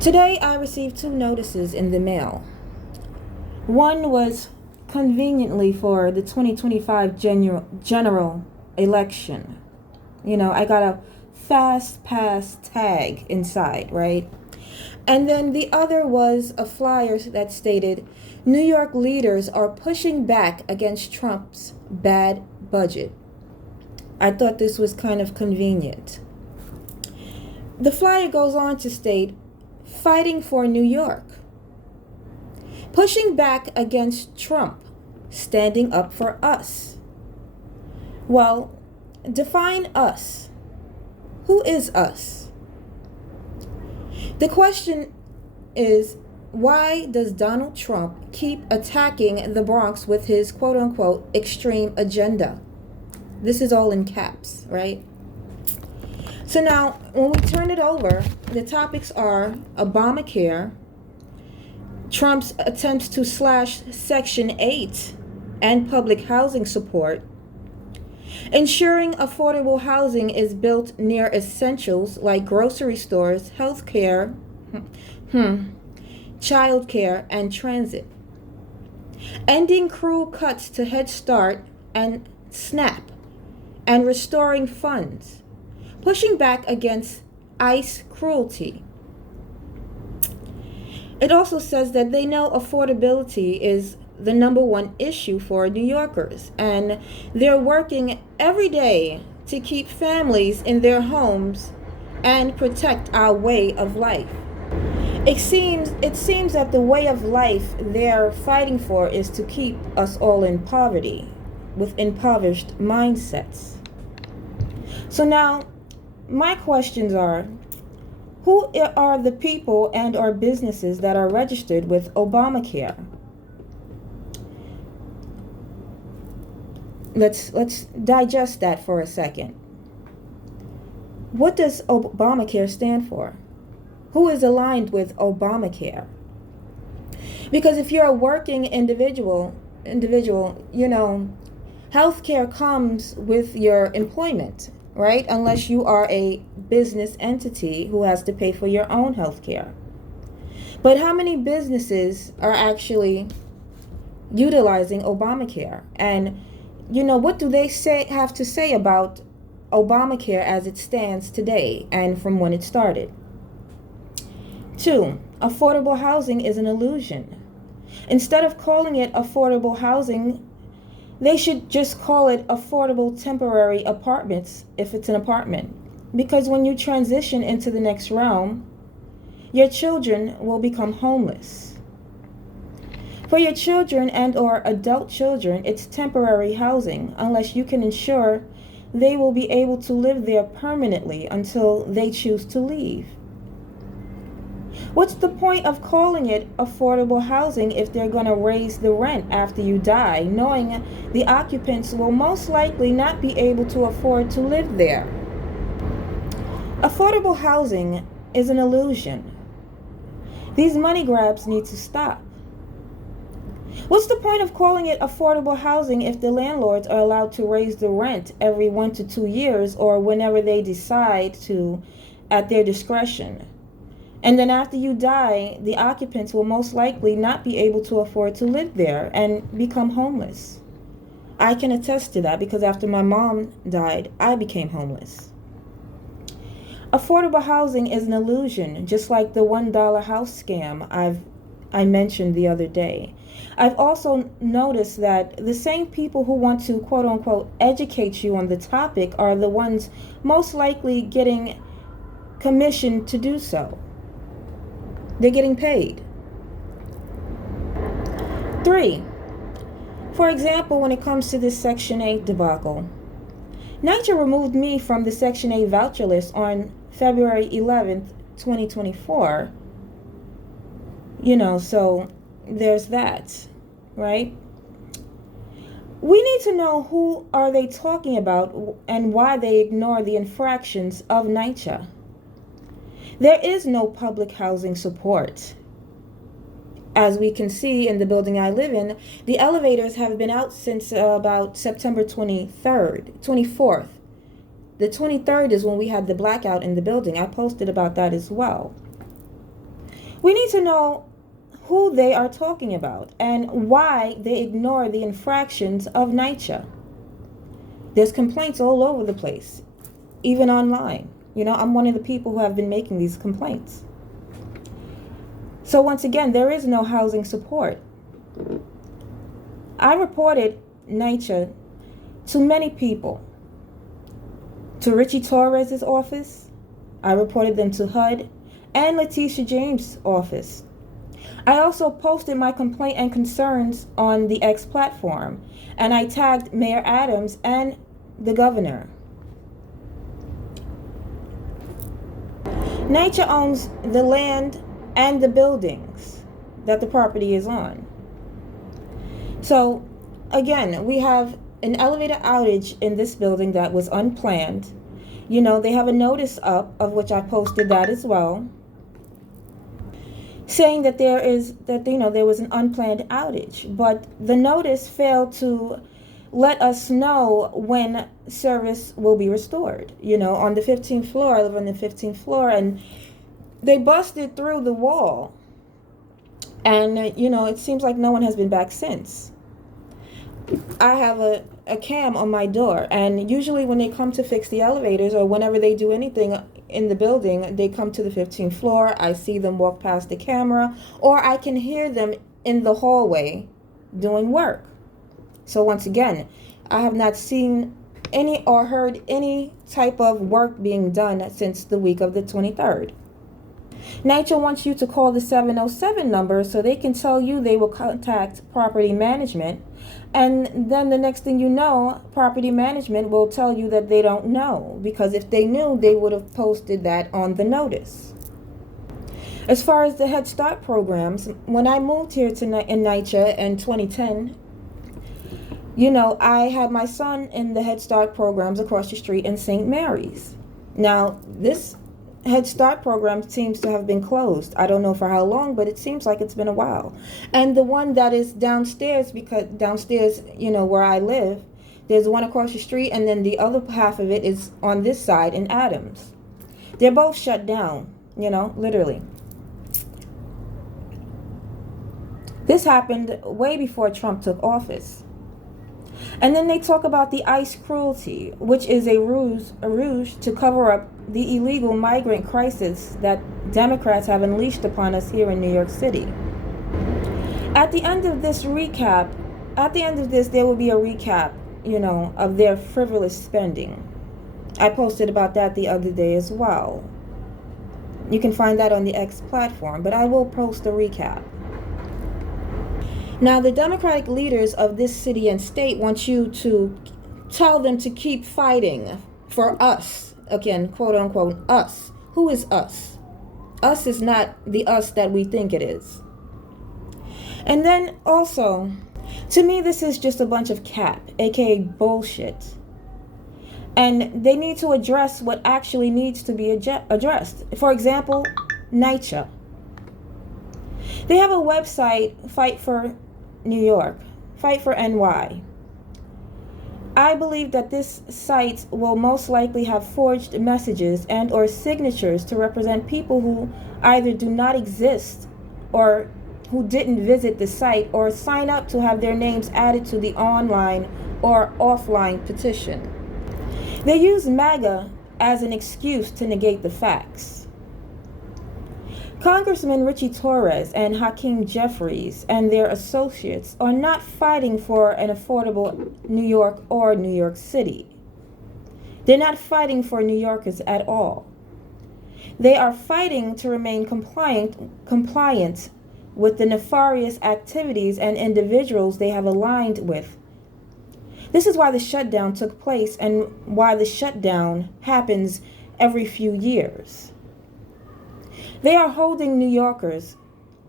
Today I received two notices in the mail. One was conveniently for the 2025 general election. I got a fast pass tag inside, right? And then the other was a flyer that stated New York leaders are pushing back against Trump's bad budget. I thought this was kind of convenient. The flyer goes on to state, fighting for New York, pushing back against Trump, standing up for us. Well, define us. Who is us? The question is, why does Donald Trump keep attacking the Bronx with his quote-unquote extreme agenda? This is all in caps, right? So now, when we turn it over, the topics are Obamacare, Trump's attempts to slash Section 8 and public housing support, ensuring affordable housing is built near essentials like grocery stores, healthcare, childcare, and transit, ending cruel cuts to Head Start and SNAP, and restoring funds, pushing back against ICE cruelty. It also says that they know affordability is the number one issue for New Yorkers, and they're working every day to keep families in their homes and protect our way of life. It seems that the way of life they're fighting for is to keep us all in poverty, with impoverished mindsets. So now, my questions are, who are the people and or businesses that are registered with Obamacare? Let's digest that for a second. What does Obamacare stand for? Who is aligned with Obamacare? Because if you're a working individual, healthcare comes with your employment, right? Unless you are a business entity who has to pay for your own health care. But how many businesses are actually utilizing Obamacare? And, what do they have to say about Obamacare as it stands today and from when it started? 2, affordable housing is an illusion. Instead of calling it affordable housing, they should just call it affordable temporary apartments if it's an apartment. Because when you transition into the next realm, your children will become homeless. For your children and or adult children, it's temporary housing unless you can ensure they will be able to live there permanently until they choose to leave. What's the point of calling it affordable housing if they're going to raise the rent after you die, knowing the occupants will most likely not be able to afford to live there? Affordable housing is an illusion. These money grabs need to stop. What's the point of calling it affordable housing if the landlords are allowed to raise the rent every 1 to 2 years or whenever they decide to at their discretion? And then after you die, the occupants will most likely not be able to afford to live there and become homeless. I can attest to that because after my mom died, I became homeless. Affordable housing is an illusion, just like the $1 house scam I mentioned the other day. I've also noticed that the same people who want to quote-unquote educate you on the topic are the ones most likely getting commissioned to do so. They're getting paid. 3, for example, when it comes to this Section 8 debacle, NYCHA removed me from the Section 8 voucher list on February 11th, 2024. So there's that, right? We need to know who are they talking about and why they ignore the infractions of NYCHA. There is no public housing support. As we can see in the building I live in, the elevators have been out since about September 24th. The 23rd is when we had the blackout in the building. I posted about that as well. We need to know who they are talking about and why they ignore the infractions of NYCHA. There's complaints all over the place, even online. I'm one of the people who have been making these complaints. So once again, there is no housing support. I reported NYCHA to many people. To Richie Torres' office, I reported them to HUD, and Letitia James' office. I also posted my complaint and concerns on the X platform, and I tagged Mayor Adams and the governor. NYCHA owns the land and the buildings that the property is on. So, again, we have an elevator outage in this building that was unplanned. They have a notice up, of which I posted that as well, saying that there was an unplanned outage, but the notice failed to let us know when service will be restored. On the 15th floor, I live on the 15th floor, and they busted through the wall, and it seems like no one has been back since. I have a cam on my door, and usually when they come to fix the elevators or whenever they do anything in the building, they come to the 15th floor. I see them walk past the camera, or I can hear them in the hallway doing work. So once again, I have not seen any or heard any type of work being done since the week of the 23rd. NYCHA wants you to call the 707 number so they can tell you they will contact property management. And then the next thing you know, property management will tell you that they don't know, because if they knew, they would have posted that on the notice. As far as the Head Start programs, when I moved here in NYCHA in 2010, I had my son in the Head Start programs across the street in St. Mary's. Now, this Head Start program seems to have been closed. I don't know for how long, but it seems like it's been a while. And the one that is downstairs, because downstairs, where I live, there's one across the street, and then the other half of it is on this side in Adams. They're both shut down, literally. This happened way before Trump took office. And then they talk about the ICE cruelty, which is a ruse to cover up the illegal migrant crisis that Democrats have unleashed upon us here in New York City. At the end of this, there will be a recap, of their frivolous spending. I posted about that the other day as well. You can find that on the X platform, but I will post a recap. Now, the Democratic leaders of this city and state want you to tell them to keep fighting for us. Again, quote unquote, us. Who is us? Us is not the us that we think it is. And then also, to me, this is just a bunch of cap, aka bullshit. And they need to address what actually needs to be addressed. For example, NYCHA. They have a website, Fight for New York, Fight for NY. I believe that this site will most likely have forged messages and or signatures to represent people who either do not exist or who didn't visit the site or sign up to have their names added to the online or offline petition. They use MAGA as an excuse to negate the facts. Congressman Richie Torres and Hakeem Jeffries and their associates are not fighting for an affordable New York or New York City. They're not fighting for New Yorkers at all. They are fighting to remain compliant with the nefarious activities and individuals they have aligned with. This is why the shutdown took place and why the shutdown happens every few years. They are holding New Yorkers,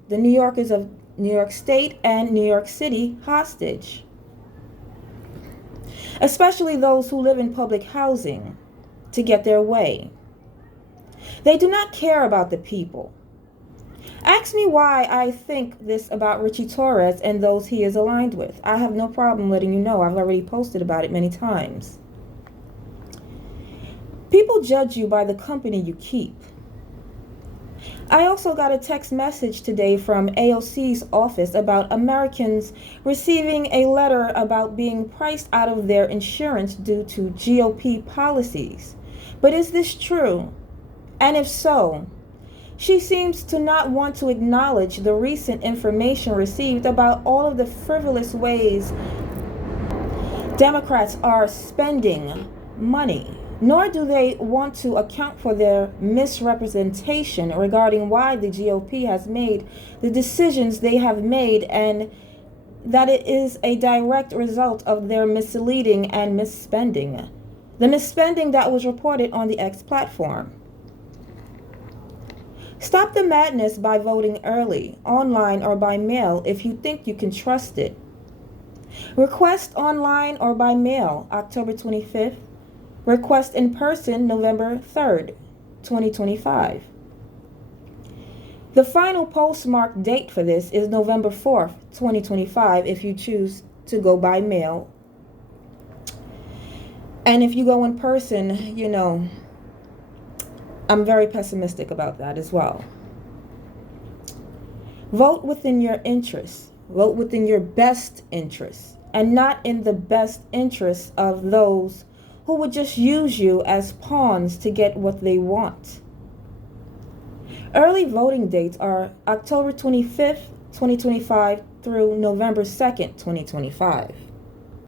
the New Yorkers of New York State and New York City, hostage, especially those who live in public housing, to get their way. They do not care about the people. Ask me why I think this about Richie Torres and those he is aligned with. I have no problem letting you know. I've already posted about it many times. People judge you by the company you keep. I also got a text message today from AOC's office about Americans receiving a letter about being priced out of their insurance due to GOP policies. But is this true? And if so, she seems to not want to acknowledge the recent information received about all of the frivolous ways Democrats are spending money, nor do they want to account for their misrepresentation regarding why the GOP has made the decisions they have made, and that it is a direct result of their misleading and misspending. The misspending that was reported on the X platform. Stop the madness by voting early, online or by mail if you think you can trust it. Request online or by mail, October 25th. Request in person, November 3rd, 2025. The final postmark date for this is November 4th, 2025, if you choose to go by mail. And if you go in person, I'm very pessimistic about that as well. Vote within your interests. Vote within your best interests, and not in the best interests of those who would just use you as pawns to get what they want. Early voting dates are October 25th, 2025 through November 2nd, 2025.